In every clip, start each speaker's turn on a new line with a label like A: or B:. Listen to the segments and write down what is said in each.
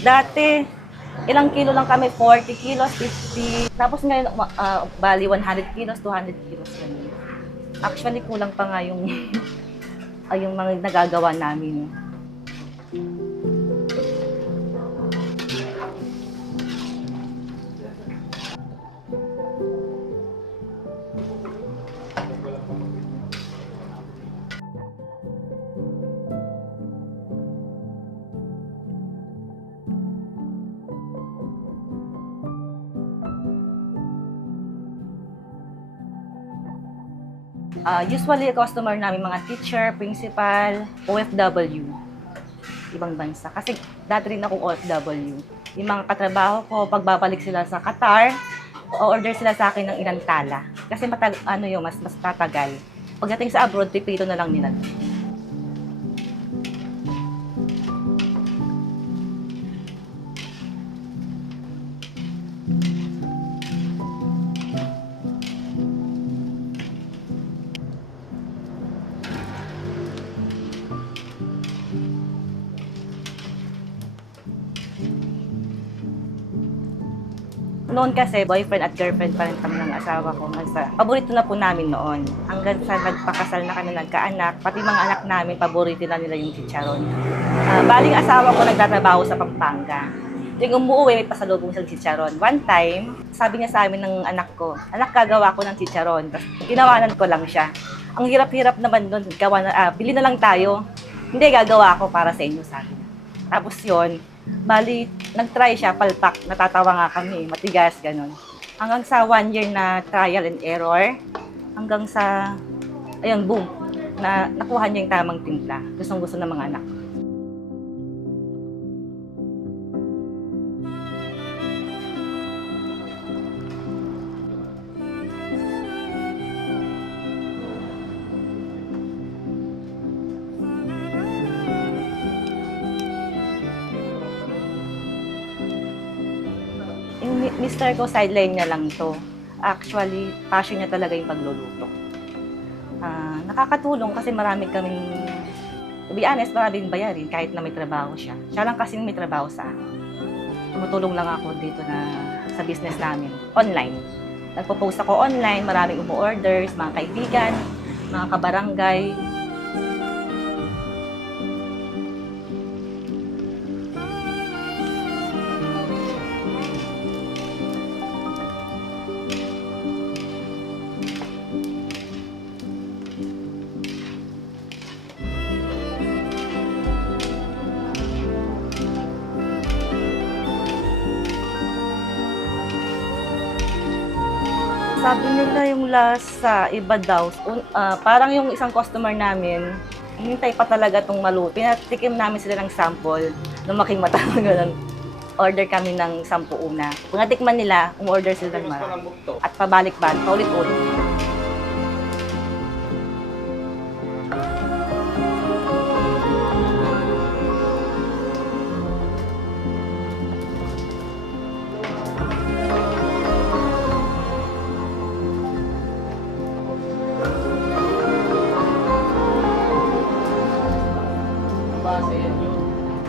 A: Dati, ilang kilo lang kami, 40 kilos, 50. Tapos ngayon, ah, bali 100 kilos, 200 kilos. Ganun. Actually, kulang pa nga yung, ay, yung mga nagagawa namin. Ah, usually, customer namin mga teacher, principal, OFW. Ibang bansa. Kasi dati rin akong OFW. Yung mga katrabaho ko, pagbabalik sila sa Qatar, o-order sila sa akin ng ilang tala. Kasi matag, ano yung mas, mas tatagal. Pagdating sa abroad, pipito na lang nila. Noon kasi, boyfriend at girlfriend pa rin kami ng asawa ko. Sa, paborito na po namin noon. Hanggang sa nagpakasal na kami, nagkaanak, pati mga anak namin, paborito na nila yung chicharon. Ah, baling asawa ko nagtatrabaho sa Pampanga. Yung umuwi, may pasalubong siyang chicharon. One time, sabi niya sa amin ng anak ko, anak, gagawa ko ng chicharon. Tapos, ginawanan ko lang siya. Ang hirap-hirap naman doon, gawa na, ah, bili na lang tayo. Hindi, gagawa ako para sa inyo, sabi niya. Tapos yon bali, nag-try siya, palpak, natatawa nga kami, matigas, ganun. Hanggang sa one year na trial and error, hanggang sa, ayun, boom, na nakuha niya yung tamang timpla. Gustong gusto ng mga anak. Mister ko, sideline niya lang to. Actually, passion niya talaga yung pagluluto. Ah, nakakatulong kasi marami kaming, to be honest, maraming bayarin kahit na may trabaho siya. Siya lang kasi may trabaho sa akin. Tumutulong lang ako dito na sa business namin, online. Nagpo-post ako online, maraming umu-orders, mga kaibigan, mga kabarangay, Sabi nila yung last sa iba daw, ah, parang yung isang customer namin, hinintay pa talaga itong maluto. Pinatikim namin sila ng sample, lumaking mata ganun. Order kami ng sampu una. Kung natikman nila, umorder sila ng marami. At pabalik-balik, paulit-ulit.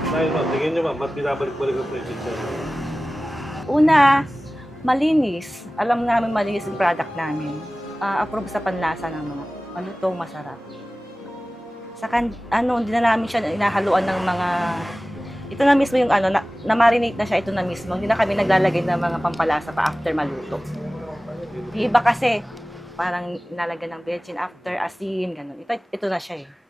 B: Dahil ma'am, tingin nyo ma'am, mas binabalik-balik ang presyo
A: Una, malinis. Alam namin malinis yung product namin. Ah, approve sa panlasa ng mga malutong, masarap. Sa kan, ano, hindi na namin siya inahaluan ng mga ito na mismo yung ano, na, na-marinate na siya, ito na mismo. Hindi na kami naglalagay ng mga pampalasa pa after maluto. Yung iba kasi, parang nalagyan ng virgin after asin, ganun. Ito, ito na siya eh.